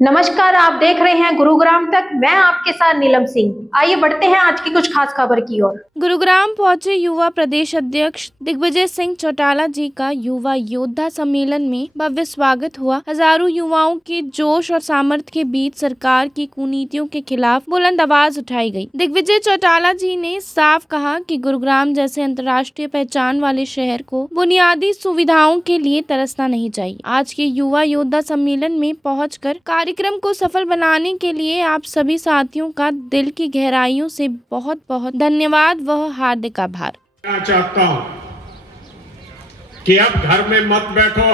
नमस्कार, आप देख रहे हैं गुरुग्राम तक। मैं आपके साथ नीलम सिंह। आइए बढ़ते हैं आज की कुछ खास खबर की ओर। गुरुग्राम पहुंचे युवा प्रदेश अध्यक्ष दिग्विजय सिंह चौटाला जी का युवा योद्धा सम्मेलन में भव्य स्वागत हुआ। हजारों युवाओं के जोश और सामर्थ्य के बीच सरकार की कुनीतियों के खिलाफ बुलंद आवाज उठाई गई। दिग्विजय चौटाला जी ने साफ कहा कि गुरुग्राम जैसे अंतर्राष्ट्रीय पहचान वाले शहर को बुनियादी सुविधाओं के लिए तरसना नहीं चाहिए। आज के युवा योद्धा सम्मेलन में पहुंचकर कार्यक्रम को सफल बनाने के लिए आप सभी साथियों का दिल की गहराइयों से बहुत बहुत धन्यवाद व हार्दिक आभार। मैं चाहता हूं कि अब घर में मत बैठो।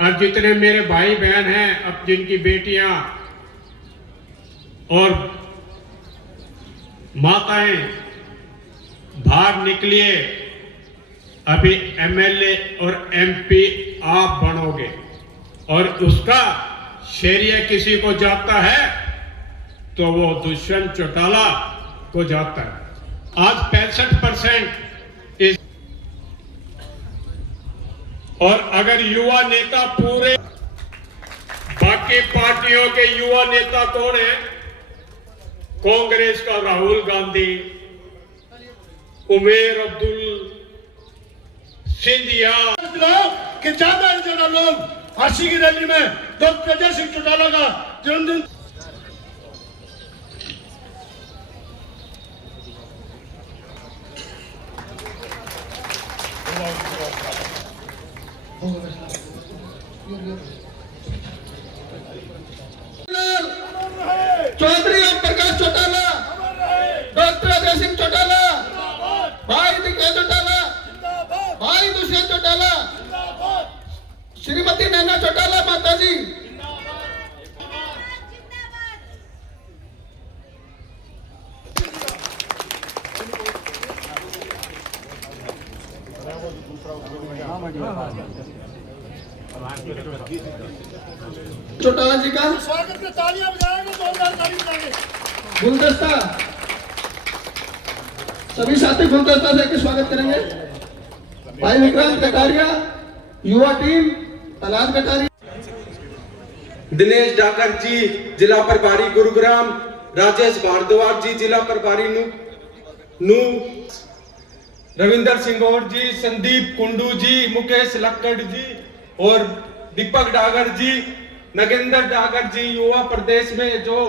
अब जितने मेरे भाई बहन हैं, अब जिनकी बेटियां और माताएं बाहर निकलिए। अभी एमएलए और एमपी आप बनोगे और उसका श्रेय किसी को जाता है तो वो दुष्यंत चौटाला को जाता है। आज 65% इस और अगर युवा नेता पूरे बाकी पार्टियों के युवा नेता कौन है? कांग्रेस का राहुल गांधी, उमेर अब्दुल, सिंधिया कि ज्यादा से ज्यादा लोग फांसी की रैली में डॉक्टर विजय सिंह चौटाला का जन्मदिन चौधरी ओम प्रकाश चौटाला, डॉक्टर विजय सिंह चौटाला, भाई दिग्विजय चौटाला, भाई दुष्यंत चौटाला, श्रीमती नैना चौटाला माता जी। चौटाला जी का स्वागत में तालियां बजाएंगे, जोरदार ताली बजाएंगे। गुलदस्ता सभी साथी गुलदस्ता से के स्वागत करेंगे। भाई विक्रांत कटारिया, युवा टीम तलाश कटारिया, दिनेश डाकर जी जिला प्रभारी गुरुग्राम, राजेश भारद्वाज जी जिला प्रभारी नू, रविंदर सिंह और जी, संदीप कुंडू जी, मुकेश लक्कड़ जी और दीपक डागर जी, नगेंद्र डागर जी, युवा प्रदेश में जो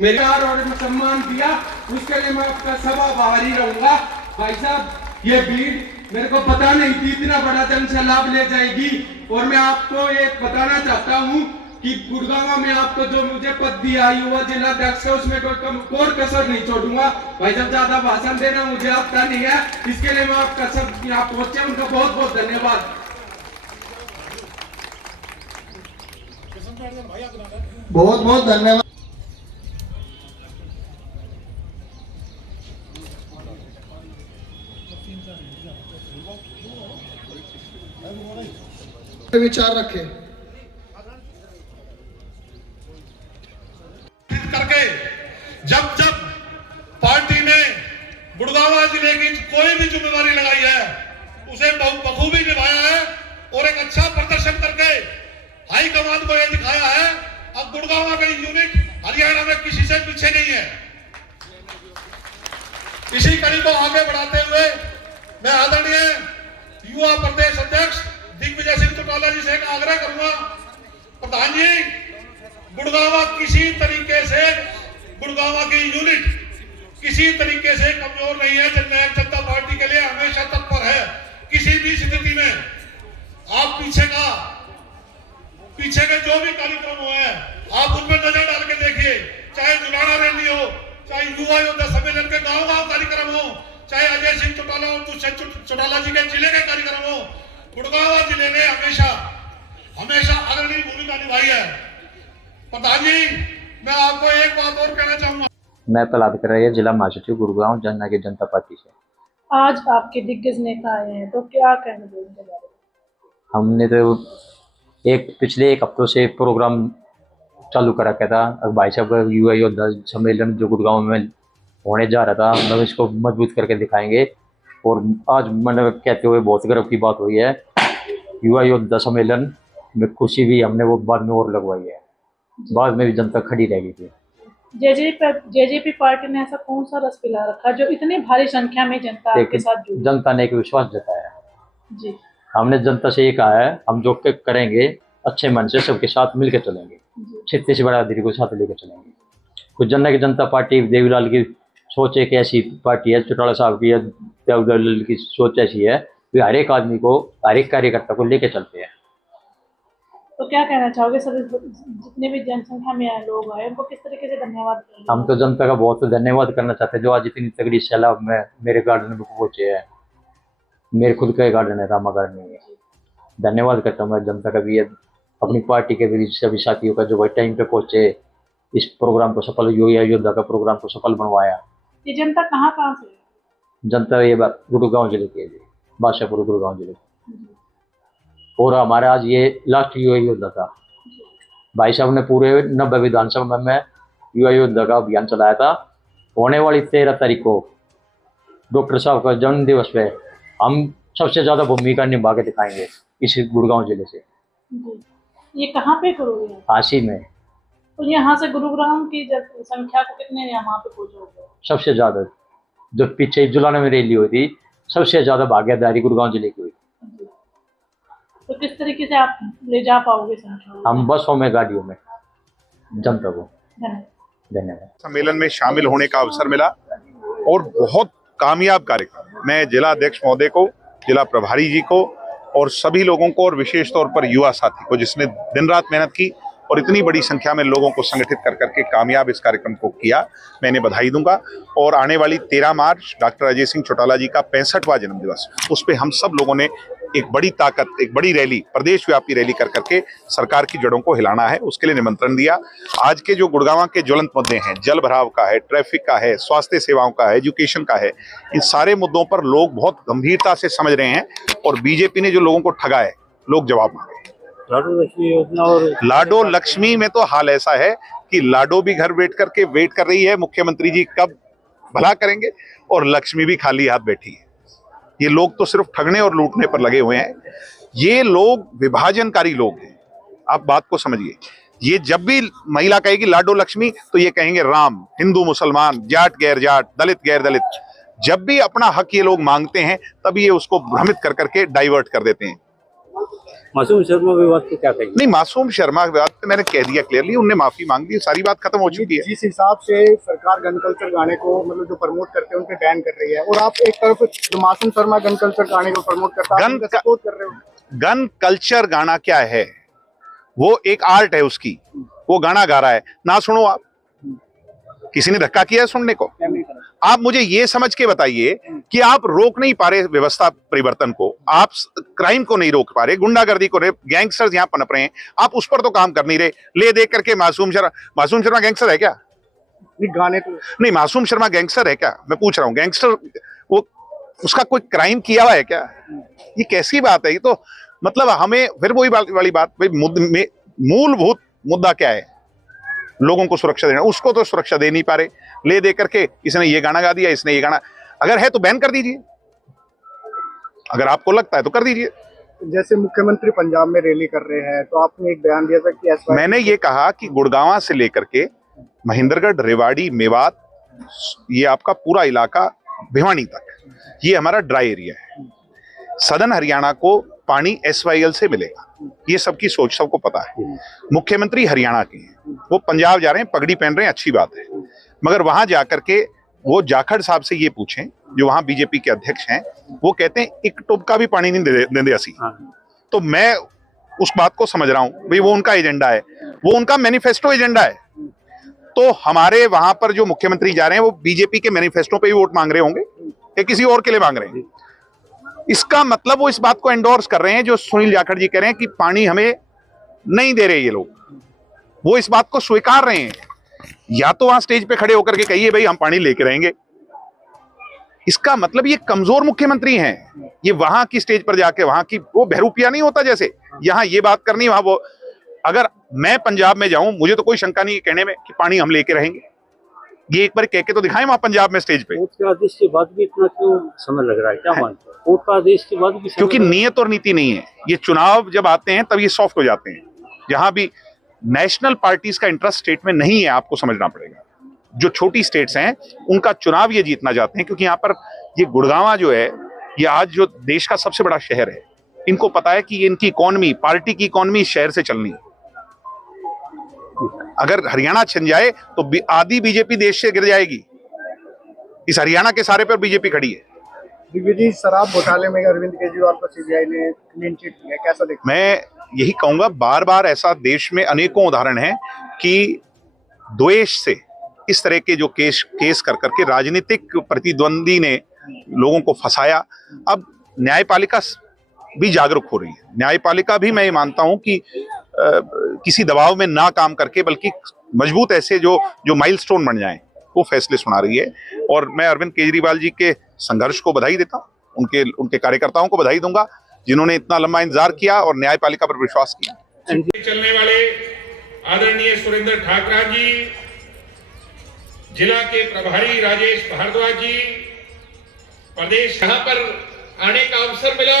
मेरे और सम्मान दिया उसके लिए मैं आपका सब आभारी रहूंगा। भाई साहब, ये भीड़ मेरे को पता नहीं थी इतना बड़ा जन सैलाब ले जाएगी और मैं आपको एक बताना चाहता हूँ कि गुड़गांव में आपको जो मुझे पद दिया युवा जिला अध्यक्ष, उसमें कोई कसर नहीं छोड़ूंगा। भाई साहब, ज्यादा भाषण देना मुझे आता नहीं है, इसके लिए मैं आपका सब यहाँ पहुंचे, उनका बहुत बहुत धन्यवाद। बहुत बहुत धन्यवाद। विचार रखे करके जब पार्टी ने गुड़गांव जिले की कोई भी जिम्मेदारी लगाई है उसे बखूबी निभाया है और एक अच्छा प्रदर्शन करके हाईकमान को यह दिखाया है अब गुड़गांव का यूनिट हरियाणा में किसी से पीछे नहीं है। इसी कड़ी को आगे बढ़ाते हुए मैं आदरणीय युवा प्रदेश अध्यक्ष दिग्विजय सिंह चौटाला जी से एक आग्रह करूंगा, प्रधान जी, गुड़गांव किसी तरीके से गुड़गांव की यूनिट किसी तरीके से कमजोर नहीं है। जननायक जनता पार्टी के लिए हमेशा तत्पर है। किसी भी स्थिति में आप पीछे के जो भी कार्यक्रम हुए हैं आप उनमें नजर डाल के देखिए, चाहे जुलाना रैली हो, चाहे युवा योद्धा सम्मेलन के गांव कार्यक्रम हो, चाहे अजय सिंह चौटाला और दुष्यंत चौटाला जी के जिले के कार्यक्रम हो, गुड़गांव जिले ने हमेशा अग्रणी भूमिका निभाई है। प्रधान जी, मैं आपको एक बात और कहना चाहूंगा। मैं प्रहलाद कटारिया, जिला महासचिव गुरुग्राम, जननायक जनता पार्टी से। आज आपके दिग्गज नेता आए हैं, तो क्या कहना चाहेंगे? हमने तो पिछले एक हफ्तों से प्रोग्राम चालू कर रखा था। अब भाई साहब का युवा योद्धा सम्मेलन जो गुड़गांव में होने जा रहा था, मतलब इसको मजबूत करके दिखाएंगे। और आज मैंने कहते हुए बहुत गर्व की बात हुई है, युवा योद्धा सम्मेलन में खुशी भी हमने वो बाद में और लगवाई है। बाद में भी जनता खड़ी रह गई थी। जेजेपी पार्टी ने ऐसा कौन सा रस पिला रखा जो इतनी भारी संख्या में जनता एक आपके साथ जुड़ी? जनता ने एक विश्वास जताया। जी, हमने जनता से ये कहा है हम जो करेंगे अच्छे मन से सबके साथ मिलकर चलेंगे, छित्ते से बड़ा को साथ लेकर चलेंगे। कुछ जनता पार्टी देवीलाल की सोच एक ऐसी पार्टी है, चौटाला साहब की या देवीलाल की सोच ऐसी है कि हर एक आदमी को, हर एक कार्यकर्ता को लेकर चलते हैं। तो क्या कहना चाहोगे सर, जितने भी जनसंख्या में लोग आए उनको किस तरीके से धन्यवाद करेंगे? हम तो जनता का बहुत धन्यवाद करना चाहते हैं जो आज इतनी तगड़ी सैलाब में मेरे गार्डन में पहुंचे हैं। मेरे खुद का गार्डन है, रामा गार्डन में। धन्यवाद करता हूँ मैं जनता का भी, अपनी पार्टी के भी सभी साथियों का जो भाई टाइम पे पहुंचे, इस प्रोग्राम को सफल, योद्धा का प्रोग्राम को सफल बनवाया। ये जनता कहाँ कहाँ से है? जनता ये गुरुग्राम जिले की है, बादशाहपुर गुरुग्राम जिले की। और हमारा आज ये लास्ट युवा योद्धा था। भाई साहब ने पूरे 90 विधानसभा में युवा योद्धा का अभियान चलाया था। होने वाली 13 तारीख को डॉक्टर साहब का जन्म दिवस पे हम सबसे ज्यादा भूमिका निभा के दिखाएंगे इस गुड़गांव जिले से। जी, ये कहाँ पे करोगे? हासी में। तो यहाँ से गुरुग्राम की संख्या को कितने यहाँ पे पहुँचोगे? सबसे ज्यादा, जो पीछे जुलाना में रैली हुई थी, सबसे ज्यादा भागीदारी गुड़गांव जिले की हुई। तो किस तरीके से आप ले जा पाओगे संख्या? हम बसों में, गाड़ियों में जनता को। धन्यवाद। सम्मेलन में शामिल होने का अवसर मिला और बहुत कामयाब कार्यक्रम। मैं जिला अध्यक्ष महोदय को, जिला प्रभारी जी को और सभी लोगों को, और विशेष तौर पर युवा साथी को जिसने दिन रात मेहनत की और इतनी बड़ी संख्या में लोगों को संगठित कर करके कामयाब इस कार्यक्रम को किया, मैं इन्हें बधाई दूंगा। और आने वाली 13 मार्च डॉक्टर अजय सिंह चौटाला जी का 65वां जन्मदिवस, उस पर हम सब लोगों ने एक बड़ी ताकत, एक बड़ी रैली, प्रदेश व्यापी रैली कर करके सरकार की जड़ों को हिलाना है, उसके लिए निमंत्रण दिया। आज के जो गुड़गांव के ज्वलंत मुद्दे हैं, जल भराव का है, ट्रैफिक का है, स्वास्थ्य सेवाओं का है, एजुकेशन का है, इन सारे मुद्दों पर लोग बहुत गंभीरता से समझ रहे हैं और बीजेपी ने जो लोगों को ठगा है, लोग जवाब मांगे। लाडो लक्ष्मी योजना और लाडो लक्ष्मी में तो हाल ऐसा है कि लाडो भी घर बैठ करके वेट कर रही है मुख्यमंत्री जी कब भला करेंगे, और लक्ष्मी भी खाली हाथ बैठी है। ये लोग तो सिर्फ ठगने और लूटने पर लगे हुए हैं। ये लोग विभाजनकारी लोग हैं, आप बात को समझिए। ये जब भी महिला कहेगी लाडो लक्ष्मी तो ये कहेंगे राम, हिंदू मुसलमान, जाट गैर जाट, दलित गैर दलित। जब भी अपना हक ये लोग मांगते हैं तब ये उसको भ्रमित कर करके डाइवर्ट कर देते हैं। मासूम शर्मा विवाद को क्या कहेंगे? नहीं, मासूम शर्मा विवाद पे मैंने कह दिया क्लियरली, उनने माफी मांग दी, सारी बात खत्म हो चुकी है। जिस हिसाब से सरकार गन कल्चर गाने को मतलब जो प्रमोट करते हैं उन पे बैन कर रही है, और आप एक तरफ जो मासूम शर्मा गन कल्चर गाने को प्रमोट करता है उनका सपोर्ट कर रहे हो। गन कल्चर गाना क्या है? वो एक आर्ट है उसकी, वो गाना गा रहा है, ना सुनो आप। किसी ने धक्का किया है सुनने को? आप मुझे ये समझ के बताइए कि आप रोक नहीं पा रहे व्यवस्था परिवर्तन को, आप क्राइम को नहीं रोक पा रहे, गुंडागर्दी को, गैंगस्टर्स यहाँ पनप रहे हैं, आप उस पर तो काम कर नहीं रहे। ले देख करके मासूम शर्मा गैंगस्टर है क्या? गाने तो नहीं, मासूम शर्मा गैंगस्टर है क्या? मैं पूछ रहा हूँ, गैंगस्टर वो उसका कोई क्राइम किया हुआ है क्या? ये कैसी बात है? ये तो मतलब हमें फिर वही वाली बात, भाई मूलभूत मुद्दा क्या है? लोगों को सुरक्षा देना, उसको तो सुरक्षा दे नहीं पा रहे। ले दे करके इसने ये गाना गा दिया, इसने ये गाना, अगर है तो बैन कर दीजिए, अगर आपको लगता है तो कर दीजिए। जैसे मुख्यमंत्री पंजाब में रैली कर रहे हैं तो आपने एक बयान दिया था कि मैंने ये कहा कि गुड़गांव से लेकर के महेंद्रगढ़, रेवाड़ी, मेवात, ये आपका पूरा इलाका भिवानी तक, ये हमारा ड्राई एरिया है। सदन हरियाणा को पानी SYL से मिलेगा, ये सबकी सोच, सबको पता है। मुख्यमंत्री हरियाणा के हैं, वो पंजाब जा रहे हैं, पगड़ी पहन रहे हैं, अच्छी बात है, मगर वहां जाकर के वो जाखड़ साहब से ये पूछें जो वहां बीजेपी के अध्यक्ष हैं, वो कहते हैं एक टुप का भी पानी नहीं देंगे असी। तो मैं उस बात को समझ रहा हूं, भाई वो उनका एजेंडा है, वो उनका मैनिफेस्टो एजेंडा है। तो हमारे वहां पर जो मुख्यमंत्री जा रहे हैं वो बीजेपी के मैनिफेस्टो पे ही वोट मांग रहे होंगे या किसी और के लिए मांग रहे हैं? इसका मतलब वो इस बात को एंडोर्स कर रहे हैं जो सुनील जाखड़ जी कह रहे हैं कि पानी हमें नहीं दे रहे ये लोग, वो इस बात को स्वीकार रहे हैं। या तो वहां स्टेज पे खड़े होकर के कहिए भाई हम पानी लेके रहेंगे, इसका मतलब ये कमजोर मुख्यमंत्री हैं। ये वहां की स्टेज पर जाके वहां की वो बहरूपिया नहीं होता, जैसे यहाँ ये बात करनी वहां वो। अगर मैं पंजाब में जाऊं मुझे तो कोई शंका नहीं कहने में कि पानी हम लेके रहेंगे, ये एक बार कह के तो दिखाएं वहां पंजाब में स्टेज पे। कोर्ट के आदेश के बाद भी इतना क्यों समय लग रहा है, क्या मानते हैं? कोर्ट का आदेश के बाद भी क्योंकि नियत और नीति नहीं है। ये चुनाव जब आते हैं तब ये सॉफ्ट हो जाते हैं। जहां भी नेशनल पार्टीज का इंटरेस्ट स्टेट में नहीं है, आपको समझना पड़ेगा। जो छोटी स्टेट्स हैं उनका चुनाव ये जीतना चाहते हैं, क्योंकि यहाँ पर ये गुड़गांव जो है, ये आज जो देश का सबसे बड़ा शहर है, इनको पता है कि इनकी इकॉनमी, पार्टी की इकॉनमी इस शहर से चलनी है। अगर हरियाणा छिन जाए तो आधी बीजेपी देश से गिर जाएगी। इस हरियाणा के सारे पर बीजेपी खड़ी है। दिग्विजय, शराब घोटाले में अरविंद केजरीवाल को सीबीआई ने क्लीन चिट किया, कैसा देखते हैं? मैं यही कहूंगा, बार बार ऐसा देश में अनेकों उदाहरण हैं कि द्वेष से इस तरह के जो केस कर करके राजनीतिक प्रतिद्वंदी ने लोगों को फंसाया। अब न्यायपालिका भी जागरूक हो रही है। न्यायपालिका भी मैं ये मानता हूं कि किसी दबाव में ना काम करके, बल्कि मजबूत ऐसे जो माइलस्टोन बन जाएं, वो फैसले सुना रही है। और मैं अरविंद केजरीवाल जी के संघर्ष को बधाई देता हूं, उनके कार्यकर्ताओं को बधाई दूंगा, जिन्होंने इतना लंबा इंतजार किया और न्यायपालिका पर विश्वास किया। चलने वाले आदरणीय सुरेंद्र ठाकरा जी, जिला के प्रभारी राजेश भारद्वाज जी, प्रदेश यहाँ पर आने का अवसर मिला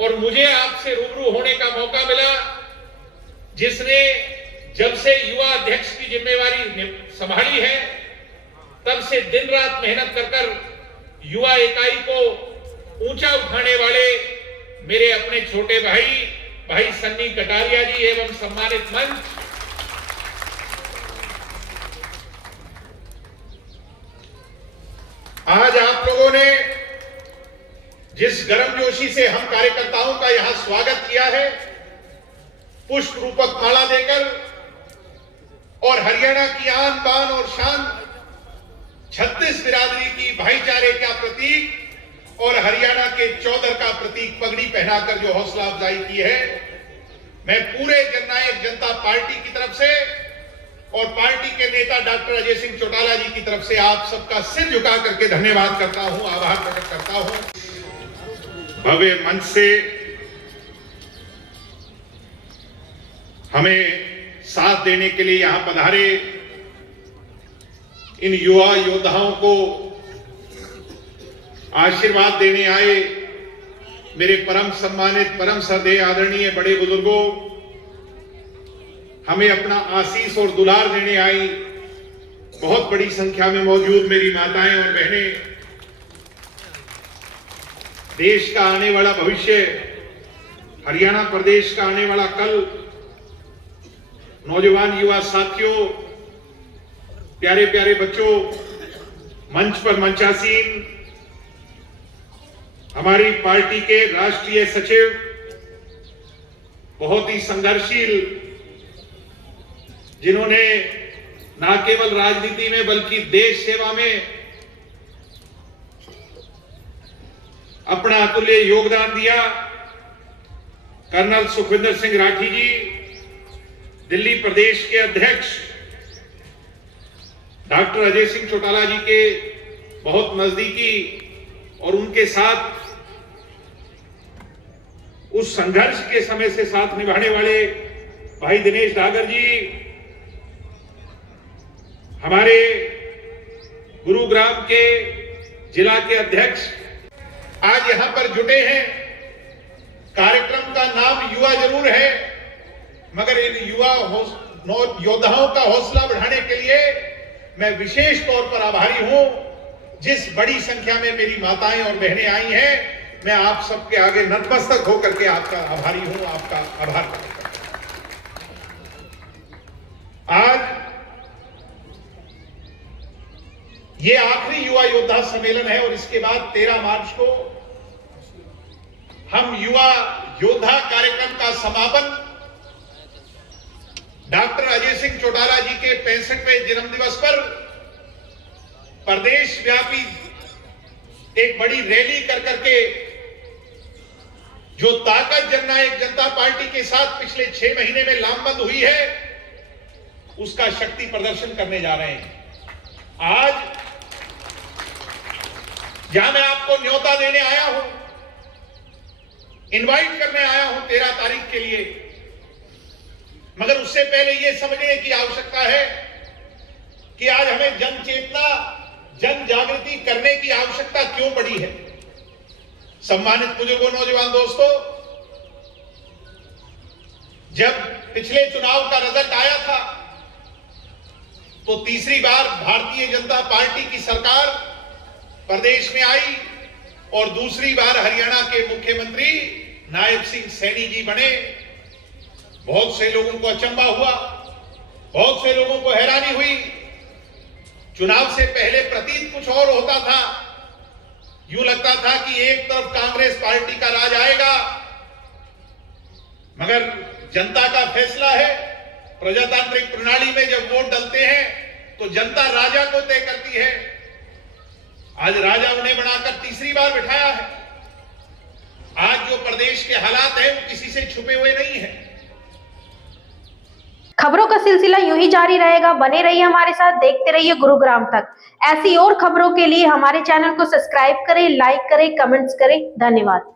और मुझे आपसे रूबरू होने का मौका मिला, जिसने जब से युवा अध्यक्ष की जिम्मेवारी संभाली है तब से दिन रात मेहनत कर युवा इकाई को ऊंचा उठाने वाले मेरे अपने छोटे भाई सन्नी कटारिया जी एवं सम्मानित मंच, आज आप लोगों ने जिस गर्मजोशी से हम कार्यकर्ताओं का यहां स्वागत किया है, पुष्प रूपक माला देकर, और हरियाणा की आन बान और शान 36 बिरादरी की भाईचारे का प्रतीक और हरियाणा के 14 का प्रतीक पगड़ी पहनाकर जो हौसला अफजाई की है, मैं पूरे जननायक जनता पार्टी की तरफ से और पार्टी के नेता डॉक्टर अजय सिंह चौटाला जी की तरफ से आप सबका सिर झुका करके धन्यवाद करता हूं, आभार प्रकट करता हूं। भव्य मंच से हमें साथ देने के लिए यहां पधारे इन युवा योद्धाओं को आशीर्वाद देने आए मेरे परम सम्मानित, परम श्रद्धेय, आदरणीय बड़े बुजुर्गों, हमें अपना आशीष और दुलार देने आई बहुत बड़ी संख्या में मौजूद मेरी माताएं और बहनें, देश का आने वाला भविष्य, हरियाणा प्रदेश का आने वाला कल, नौजवान युवा साथियों, प्यारे प्यारे बच्चों, मंच पर मंचासीन, हमारी पार्टी के राष्ट्रीय सचिव, बहुत ही संघर्षशील, जिन्होंने न केवल राजनीति में बल्कि देश सेवा में अपना अतुल्य योगदान दिया, कर्नल सुखविंदर सिंह राठी जी, दिल्ली प्रदेश के अध्यक्ष डॉक्टर अजय सिंह चौटाला जी के बहुत नजदीकी और उनके साथ उस संघर्ष के समय से साथ निभाने वाले भाई दिनेश डागर जी, हमारे गुरुग्राम के जिला के अध्यक्ष आज यहां पर जुटे हैं। कार्यक्रम का नाम युवा जरूर है, मगर इन युवा योद्धाओं का हौसला बढ़ाने के लिए मैं विशेष तौर पर आभारी हूं। जिस बड़ी संख्या में मेरी माताएं और बहनें आई हैं, मैं आप सबके आगे नतमस्तक होकर के आपका आभारी हूं, आपका आभार प्रकट करता हूं। आज ये आखिरी युवा योद्धा सम्मेलन है और इसके बाद 13 मार्च को हम युवा योद्धा कार्यक्रम का समापन डॉक्टर अजय सिंह चौटाला जी के 65वें जन्मदिवस पर प्रदेश व्यापी एक बड़ी रैली कर करके, जो ताकत जननायक जनता पार्टी के साथ पिछले 6 महीने में लामबंद हुई है, उसका शक्ति प्रदर्शन करने जा रहे हैं। आज जहां मैं आपको न्योता देने आया हूं, इनवाइट करने आया हूं 13 तारीख के लिए, मगर उससे पहले यह समझने की आवश्यकता है कि आज हमें जन चेतना, जन जागृति करने की आवश्यकता क्यों पड़ी है। सम्मानित बुजुर्गों, नौजवान दोस्तों, जब पिछले चुनाव का रिजल्ट आया था तो तीसरी बार भारतीय जनता पार्टी की सरकार प्रदेश में आई और दूसरी बार हरियाणा के मुख्यमंत्री नायब सिंह सैनी जी बने। बहुत से लोगों को अचंभा हुआ, बहुत से लोगों को हैरानी हुई। चुनाव से पहले प्रतीत कुछ और होता था, यूं लगता था कि एक तरफ कांग्रेस पार्टी का राज आएगा, मगर जनता का फैसला है। प्रजातांत्रिक प्रणाली में जब वोट डलते हैं तो जनता राजा को तय करती है। आज राजा उन्हें बनाकर तीसरी बार बिठाया है। आज जो प्रदेश के हालात हैं वो किसी से छुपे हुए नहीं है। खबरों का सिलसिला यूं ही जारी रहेगा। बने रहिए हमारे साथ, देखते रहिए गुरुग्राम तक। ऐसी और खबरों के लिए हमारे चैनल को सब्सक्राइब करें, लाइक करें, कमेंट्स करें। धन्यवाद।